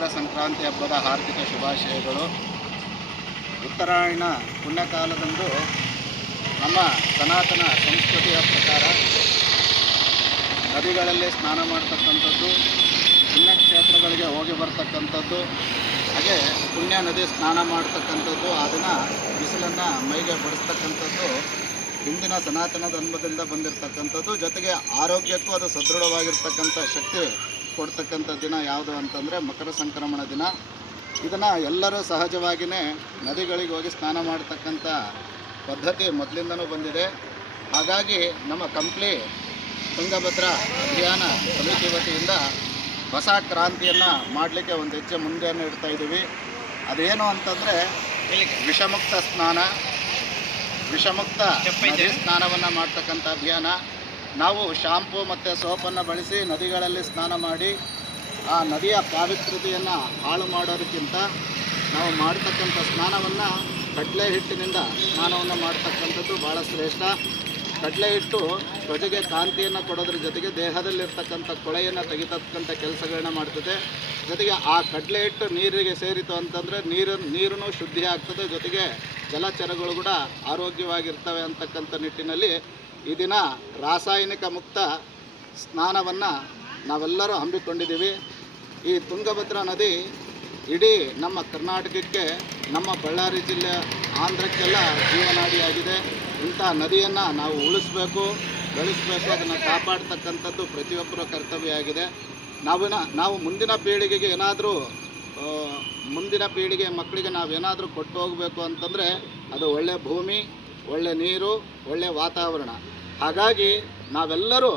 ಮಕರ ಸಂಕ್ರಾಂತಿ ಹಬ್ಬದ ಹಾರ್ದಿಕ ಶುಭಾಶಯಗಳು. ಉತ್ತರಾಯಣ ಪುಣ್ಯಕಾಲದಂದು ನಮ್ಮ ಸನಾತನ ಸಂಸ್ಕೃತಿಯ ಪ್ರಕಾರ ನದಿಗಳಲ್ಲಿ ಸ್ನಾನ ಮಾಡ್ತಕ್ಕಂಥದ್ದು, ಪುಣ್ಯಕ್ಷೇತ್ರಗಳಿಗೆ ಹೋಗಿ ಬರ್ತಕ್ಕಂಥದ್ದು, ಹಾಗೆ ಪುಣ್ಯ ನದಿ ಸ್ನಾನ ಮಾಡ್ತಕ್ಕಂಥದ್ದು, ಅದನ್ನು ಬಿಸಿಲನ್ನು ಮೈಗೆ ಬಡಿಸ್ತಕ್ಕಂಥದ್ದು ಹಿಂದಿನ ಸನಾತನ ಧರ್ಮದಿಂದ ಬಂದಿರತಕ್ಕಂಥದ್ದು. ಜೊತೆಗೆ ಆರೋಗ್ಯಕ್ಕೂ ಅದು ಸದೃಢವಾಗಿರ್ತಕ್ಕಂಥ ಶಕ್ತಿ ಕೊಡ್ತಕ್ಕಂಥ ದಿನ ಯಾವುದು ಅಂತಂದರೆ ಮಕರ ಸಂಕ್ರಮಣ ದಿನ. ಇದನ್ನು ಎಲ್ಲರೂ ಸಹಜವಾಗಿಯೇ ನದಿಗಳಿಗೆ ಹೋಗಿ ಸ್ನಾನ ಮಾಡ್ತಕ್ಕಂಥ ಪದ್ಧತಿ ಮೊದಲಿಂದನೂ ಬಂದಿದೆ. ಹಾಗಾಗಿ ನಮ್ಮ ಕಂಪ್ಲಿ ತುಂಗಭದ್ರಾ ಅಭಿಯಾನ ಸಮಿತಿ ವತಿಯಿಂದ ಹೊಸ ಕ್ರಾಂತಿಯನ್ನು ಮಾಡಲಿಕ್ಕೆ ಒಂದು ಹೆಜ್ಜೆ ಮುಂದೆಯನ್ನು ಇಡ್ತಾ ಇದ್ದೀವಿ. ಅದೇನು ಅಂತಂದರೆ ವಿಷಮುಕ್ತ ಸ್ನಾನ, ವಿಷಮುಕ್ತ ನದಿ ಸ್ನಾನವನ್ನು ಮಾಡ್ತಕ್ಕಂಥ ಅಭಿಯಾನ. ನಾವು ಶಾಂಪೂ ಮತ್ತು ಸೋಪನ್ನು ಬಳಸಿ ನದಿಗಳಲ್ಲಿ ಸ್ನಾನ ಮಾಡಿ ಆ ನದಿಯ ಪಾವಿತ್ರ್ಯತೆಯನ್ನು ಹಾಳು ಮಾಡೋದಕ್ಕಿಂತ ನಾವು ಮಾಡ್ತಕ್ಕಂಥ ಸ್ನಾನವನ್ನು ಕಡಲೆ ಹಿಟ್ಟಿನಿಂದ ಸ್ನಾನವನ್ನು ಮಾಡ್ತಕ್ಕಂಥದ್ದು ಭಾಳ ಶ್ರೇಷ್ಠ. ಕಡಲೆ ಹಿಟ್ಟು ತ್ವಚೆಗೆ ಕಾಂತಿಯನ್ನು ಕೊಡೋದ್ರ ಜೊತೆಗೆ ದೇಹದಲ್ಲಿರ್ತಕ್ಕಂಥ ಕೊಳೆಯನ್ನು ತೆಗಿತಕ್ಕಂಥ ಕೆಲಸಗಳನ್ನ ಮಾಡ್ತದೆ. ಜೊತೆಗೆ ಆ ಕಡಲೆ ಹಿಟ್ಟು ನೀರಿಗೆ ಸೇರಿತು ಅಂತಂದರೆ ನೀರು ಶುದ್ಧಿ ಆಗ್ತದೆ, ಜೊತೆಗೆ ಜಲಚರಗಳು ಕೂಡ ಆರೋಗ್ಯವಾಗಿರ್ತವೆ ಅಂತಕ್ಕಂಥ ನಿಟ್ಟಿನಲ್ಲಿ ಈ ದಿನ ರಾಸಾಯನಿಕ ಮುಕ್ತ ಸ್ನಾನವನ್ನು ನಾವೆಲ್ಲರೂ ಹಮ್ಮಿಕೊಂಡಿದ್ದೀವಿ. ಈ ತುಂಗಭದ್ರಾ ನದಿ ಇಡೀ ನಮ್ಮ ಕರ್ನಾಟಕಕ್ಕೆ, ನಮ್ಮ ಬಳ್ಳಾರಿ ಜಿಲ್ಲೆ, ಆಂಧ್ರಕ್ಕೆಲ್ಲ ಜೀವನಾಡಿಯಾಗಿದೆ. ಇಂಥ ನದಿಯನ್ನು ನಾವು ಉಳಿಸ್ಬೇಕು, ಬೆಳೆಸಬೇಕು, ಅದನ್ನು ಕಾಪಾಡ್ತಕ್ಕಂಥದ್ದು ಪ್ರತಿಯೊಬ್ಬರ ಕರ್ತವ್ಯ ಆಗಿದೆ. ನಾವು ಮುಂದಿನ ಪೀಳಿಗೆಗೆ ಏನಾದರೂ ಮುಂದಿನ ಪೀಳಿಗೆ ಮಕ್ಕಳಿಗೆ ನಾವೇನಾದರೂ ಕೊಟ್ಟು ಹೋಗಬೇಕು ಅಂತಂದರೆ ಅದು ಒಳ್ಳೆಯ ಭೂಮಿ, ಒಳ್ಳೆಯ ನೀರು, ಒಳ್ಳೆಯ ವಾತಾವರಣ. ಹಾಗಾಗಿ ನಾವೆಲ್ಲರೂ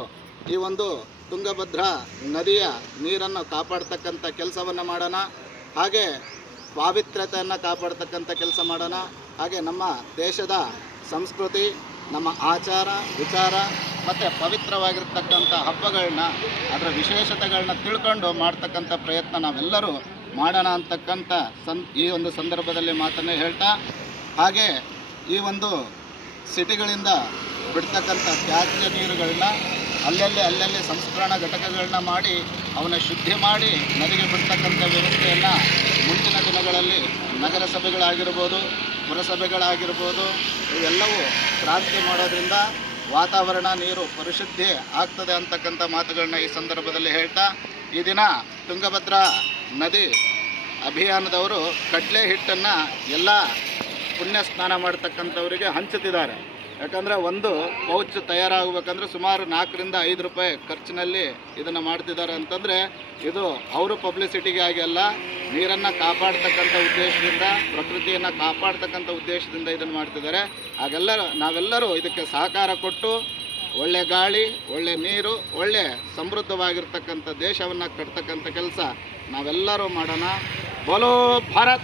ಈ ಒಂದು ತುಂಗಭದ್ರಾ ನದಿಯ ನೀರನ್ನು ಕಾಪಾಡ್ತಕ್ಕಂಥ ಕೆಲಸವನ್ನು ಮಾಡೋಣ. ಹಾಗೆ ಪಾವಿತ್ರ್ಯತೆಯನ್ನು ಕಾಪಾಡ್ತಕ್ಕಂಥ ಕೆಲಸ ಮಾಡೋಣ. ಹಾಗೆ ನಮ್ಮ ದೇಶದ ಸಂಸ್ಕೃತಿ, ನಮ್ಮ ಆಚಾರ ವಿಚಾರ ಮತ್ತು ಪವಿತ್ರವಾಗಿರ್ತಕ್ಕಂಥ ಹಬ್ಬಗಳನ್ನ, ಅದರ ವಿಶೇಷತೆಗಳನ್ನ ತಿಳ್ಕೊಂಡು ಮಾಡ್ತಕ್ಕಂಥ ಪ್ರಯತ್ನ ನಾವೆಲ್ಲರೂ ಮಾಡೋಣ ಅಂತಕ್ಕಂಥ ಈ ಒಂದು ಸಂದರ್ಭದಲ್ಲಿ ಮಾತನ್ನೇ ಹೇಳ್ತಾ, ಹಾಗೆ ಈ ಒಂದು ಸಿಟಿಗಳಿಂದ ಬಿಡ್ತಕ್ಕಂಥ ತ್ಯಾಜ್ಯ ನೀರುಗಳನ್ನ ಅಲ್ಲಲ್ಲಿ ಸಂಸ್ಕರಣಾ ಘಟಕಗಳನ್ನ ಮಾಡಿ ಅವನ್ನ ಶುದ್ಧಿ ಮಾಡಿ ನದಿಗೆ ಬಿಡ್ತಕ್ಕಂಥ ವ್ಯವಸ್ಥೆಯನ್ನು ಮುಂದಿನ ದಿನಗಳಲ್ಲಿ ನಗರಸಭೆಗಳಾಗಿರ್ಬೋದು, ಪುರಸಭೆಗಳಾಗಿರ್ಬೋದು, ಇವೆಲ್ಲವೂ ಕ್ರಾಂತಿ ಮಾಡೋದ್ರಿಂದ ವಾತಾವರಣ, ನೀರು ಪರಿಶುದ್ಧಿ ಆಗ್ತದೆ ಅಂತಕ್ಕಂಥ ಮಾತುಗಳನ್ನ ಈ ಸಂದರ್ಭದಲ್ಲಿ ಹೇಳ್ತಾ, ಈ ದಿನ ತುಂಗಭದ್ರಾ ನದಿ ಅಭಿಯಾನದವರು ಕಡಲೆ ಹಿಟ್ಟನ್ನು ಎಲ್ಲ ಪುಣ್ಯ ಸ್ನಾನ ಮಾಡ್ತಕ್ಕಂಥವರಿಗೆ ಹಂಚುತ್ತಿದ್ದಾರೆ. ಯಾಕಂದರೆ ಒಂದು ಪೌಚ್ ತಯಾರಾಗಬೇಕಂದ್ರೆ ಸುಮಾರು 4 ರಿಂದ 5 ರೂಪಾಯಿ ಖರ್ಚಿನಲ್ಲಿ ಇದನ್ನು ಮಾಡ್ತಿದ್ದಾರೆ ಅಂತಂದರೆ ಇದು ಅವರು ಪಬ್ಲಿಸಿಟಿಗೆ ಆಗಿ ಅಲ್ಲ, ನೀರನ್ನು ಕಾಪಾಡ್ತಕ್ಕಂಥ ಉದ್ದೇಶದಿಂದ, ಪ್ರಕೃತಿಯನ್ನು ಕಾಪಾಡ್ತಕ್ಕಂಥ ಉದ್ದೇಶದಿಂದ ಇದನ್ನು ಮಾಡ್ತಿದ್ದಾರೆ. ನಾವೆಲ್ಲರೂ ಇದಕ್ಕೆ ಸಹಕಾರ ಕೊಟ್ಟು ಒಳ್ಳೆ ಗಾಳಿ, ಒಳ್ಳೆ ನೀರು, ಒಳ್ಳೆ ಸಮೃದ್ಧವಾಗಿರ್ತಕ್ಕಂಥ ದೇಶವನ್ನು ಕಟ್ತಕ್ಕಂಥ ಕೆಲಸ ನಾವೆಲ್ಲರೂ ಮಾಡೋಣ. ಬೋಲೋ ಭಾರತ್.